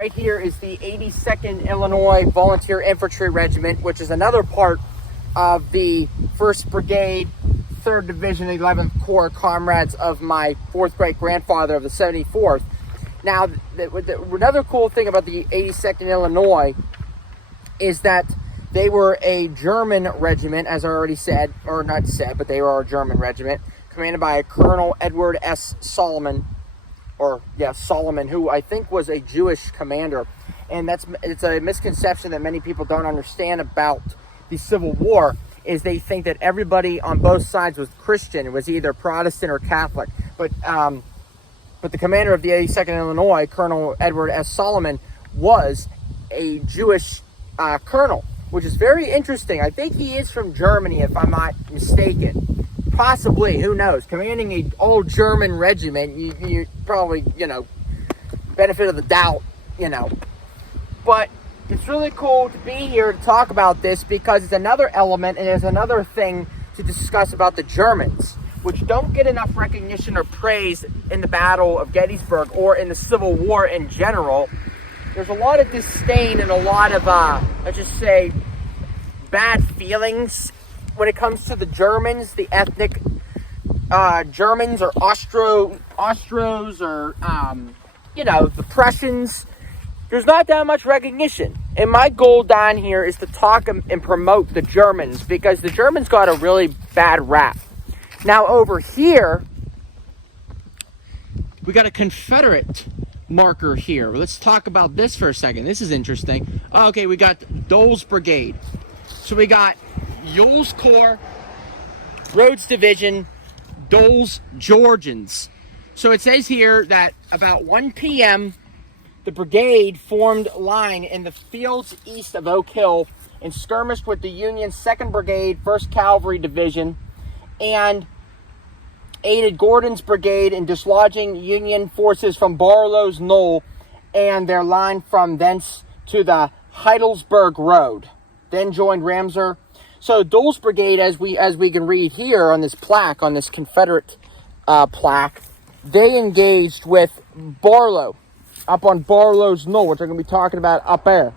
Right here is the 82nd Illinois Volunteer Infantry Regiment, which is another part of the 1st Brigade, 3rd Division, 11th Corps comrades of my 4th great-grandfather of the 74th. Now, another cool thing about the 82nd Illinois is that they were a German regiment, as I already said, or not said, but they were a German regiment, commanded by Colonel Edward S. Solomon, Solomon, who I think was a Jewish commander. And it's a misconception that many people don't understand about the Civil War, is they think that everybody on both sides was Christian. It was either Protestant or Catholic. But the commander of the 82nd Illinois, Colonel Edward S. Solomon, was a Jewish colonel, which is very interesting. I think he is from Germany, if I'm not mistaken. Possibly, who knows? Commanding an old German regiment, you probably, benefit of the doubt, But it's really cool to be here to talk about this because it's another element and there's another thing to discuss about the Germans, which don't get enough recognition or praise in the Battle of Gettysburg or in the Civil War in general. There's a lot of disdain and a lot of, let's just say, bad feelings when it comes to the Germans, the ethnic Germans or Austros or, the Prussians. There's not that much recognition. And my goal down here is to talk and promote the Germans because the Germans got a really bad rap. Now over here, we got a Confederate marker here. Let's talk about this for a second. This is interesting. Okay, we got Dole's Brigade. So we got Ewell's Corps, Rhodes Division, Dole's Georgians. So it says here that about 1 p.m., the brigade formed line in the fields east of Oak Hill and skirmished with the Union 2nd Brigade, 1st Cavalry Division, and aided Gordon's brigade in dislodging Union forces from Barlow's Knoll and their line from thence to the Heidelberg Road. Then joined Ramseur. So Dole's Brigade, as we can read here on this plaque, on this Confederate plaque, they engaged with Barlow up on Barlow's Knoll, which I'm going to be talking about up there.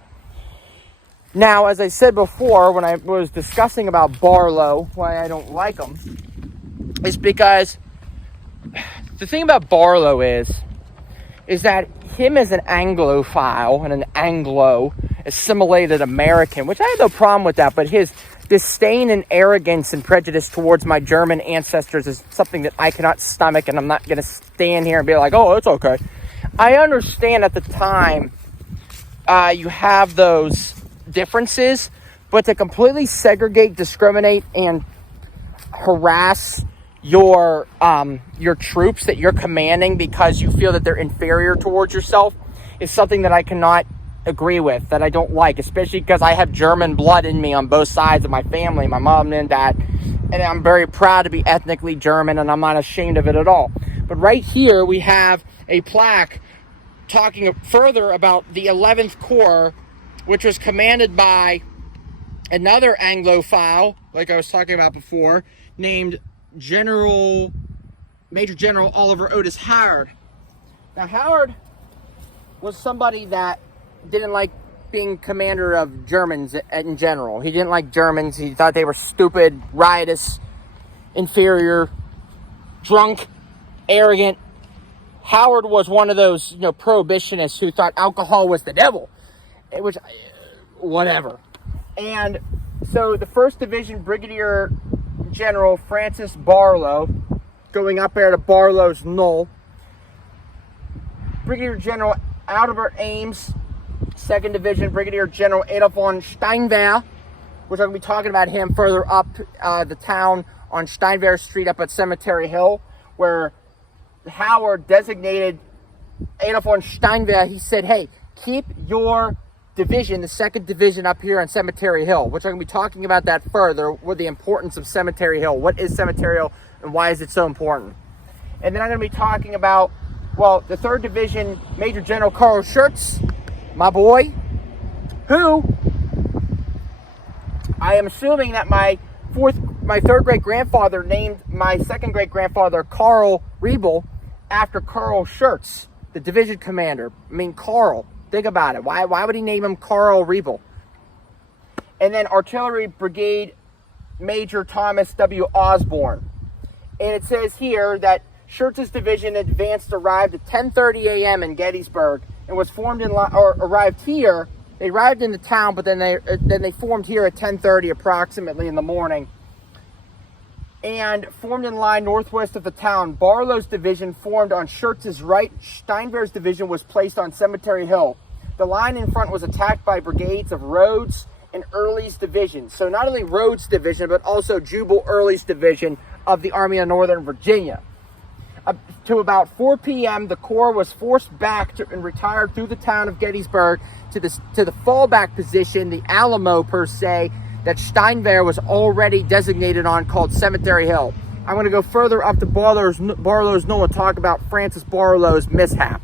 Now, as I said before, when I was discussing about Barlow, why I don't like him, is because the thing about Barlow is that him as an Anglophile and an Anglo assimilated American, which I have no problem with that, but his disdain and arrogance and prejudice towards my German ancestors is something that I cannot stomach, and I'm not going to stand here and be like, oh, it's okay. I understand at the time you have those differences, but to completely segregate, discriminate, and harass your troops that you're commanding because you feel that they're inferior towards yourself is something that I cannot agree with, that I don't like, especially because I have German blood in me on both sides of my family, my mom and dad, and I'm very proud to be ethnically German, and I'm not ashamed of it at all. But right here we have a plaque talking further about the 11th Corps, which was commanded by another Anglophile, like I was talking about before, named Major General Oliver Otis Howard. Now, Howard was somebody that didn't like being commander of Germans in general. He didn't like Germans. He thought they were stupid, riotous, inferior, drunk, arrogant. Howard was one of those, prohibitionists who thought alcohol was the devil. Which, whatever. And so the 1st Division Brigadier General Francis Barlow, going up there to Barlow's Knoll. Brigadier General Albert Ames, 2nd Division Brigadier General Adolf von Steinwehr, which I'm going to be talking about him further up the town on Steinwehr Street up at Cemetery Hill, where Howard designated Adolf von Steinwehr. He said, hey, keep your division, the 2nd Division, up here on Cemetery Hill, which I'm going to be talking about that further, with the importance of Cemetery Hill. What is Cemetery Hill and why is it so important? And then I'm going to be talking about, the 3rd Division Major General Carl Schurz, my boy, who I am assuming that my 3rd great-grandfather named my 2nd great-grandfather Carl Riebel after Carl Schurz, the division commander. Carl, Think about it. Why would he name him Carl Riebel? And then Artillery Brigade Major Thomas W. Osborne. And it says here that Schurz's division arrived at 10:30 a.m. in Gettysburg and was formed in arrived here. They arrived in the town, but then they formed here at 10:30 approximately in the morning, and formed in line northwest of the town. Barlow's division formed on Schurz's right. Steinwehr's division was placed on Cemetery Hill. The line in front was attacked by brigades of Rhodes and Early's division. So not only Rhodes' division, but also Jubal Early's division of the Army of Northern Virginia. Up to about 4 p.m., the Corps was forced back and retired through the town of Gettysburg to the fallback position, the Alamo per se, that Steinwehr was already designated on, called Cemetery Hill. I'm going to go further up to Barlow's Knoll and talk about Francis Barlow's mishap.